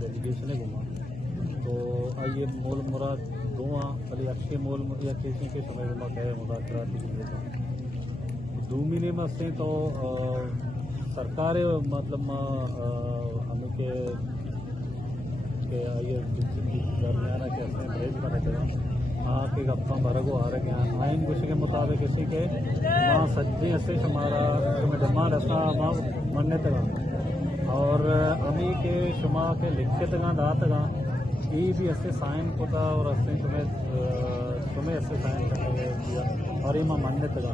Delegation घुमा तो आइए मोल मुराद दुआ अली अच्छे मोल या किसी के समय घुमा कहे मुदाखरात दो महीने में से तो सरकार मतलब हमें के आइए दरमियाना कैसे ब्रेज बने हाँ के गप्पा बरगो आ रहे हैं आइन कुछ के मुताबिक इसी के माँ सज्जे ऐसे हमारा जमान ऐसा माँ मनने तक और अमी के शुमा के लिखे तक डा तक ये भी ऐसे साइन होता और ऐसे तुम्हें ऐसे साइन करने और ये माँ मनने तक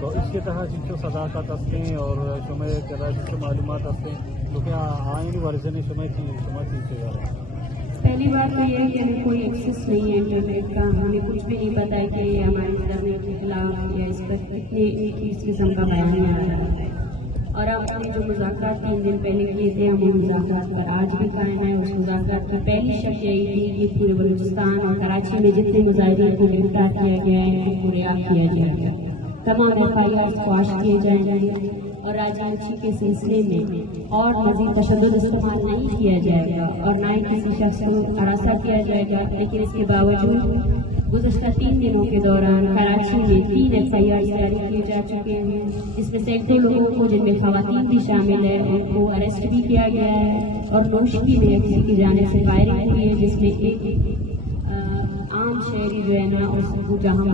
तो इसके तहत जो सदाकत हंसते और शुमे के जिससे मालूमात हंसते तो क्या आइन वर्जन शुमा चीज़ से पहली बात तो ये है कि हमें कोई एक्सेस नहीं है इंटरनेट का, हमें कुछ भी नहीं पता है कि ये हमारे धर्म के खिलाफ या इस पर कितने इस किस्म का बयान आ रहा है। और अब हमने जो मुज़ाकरात 3 दिन पहले किए थे हम मुज़ाकरात पर आज भी कायम है। उस मुज़ाकरात की पहली शर्त यही थी कि पूरे बलूचिस्तान और कराची में जितने मुजाहिदीन को गिरफ्तार किया गया है उनको रिहा किया जाएगा, तमाम FIR क्वाश किए जाएंगे और राजनीति के सिलसिले में और मज़ीद तशद्दुद इस्तेमाल नहीं किया जाएगा और ना ही किसी शख्स को हरासा किया जाएगा। लेकिन इसके बावजूद गुज़श्ता 3 दिनों के दौरान कराची में 3 FIR जारी किए जा चुके हैं, जिसमें सैकड़ों लोगों को जिनमें ख़वातीन भी शामिल है उनको अरेस्ट भी किया गया है और नौशकी में किसी की जानिब से फायरिंग हुई है जिसमें एक आम शहरी जो है ना उसको जहाँ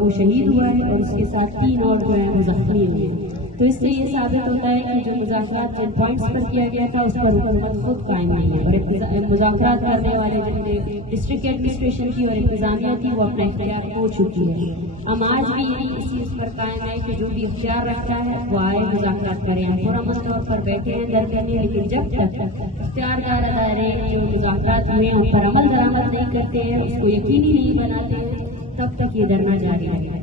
वो शहीद हुआ है और उसके साथ 3 और जो है वो जख्मी हुए हैं। तो इससे ये साबित होता है कि जो मुज़ाकरात जिन पॉइंट्स पर किया गया था उस पर हुकूमत खुद कायम नहीं है और मुज़ाकरात करने वाले जितने डिस्ट्रिक्ट एडमिनिस्ट्रेशन की और इंतजामिया थी वो अपना इख्तियार खो चुकी है। हम आज भी यही इसी इस पर कायम है कि जो भी इख्तियार रखता है वो आए मुज़ाकरात करें। हम पुरअमन तौर पर बैठे हैं दर करने, लेकिन जब तक इख्तियारदार अदारे जो मुज़ाकरात हुए उन पर अमल दरामद नहीं करते हैं, उसको यकीनी नहीं बनाते हैं, तब तक ये धरना जारी रहेगा।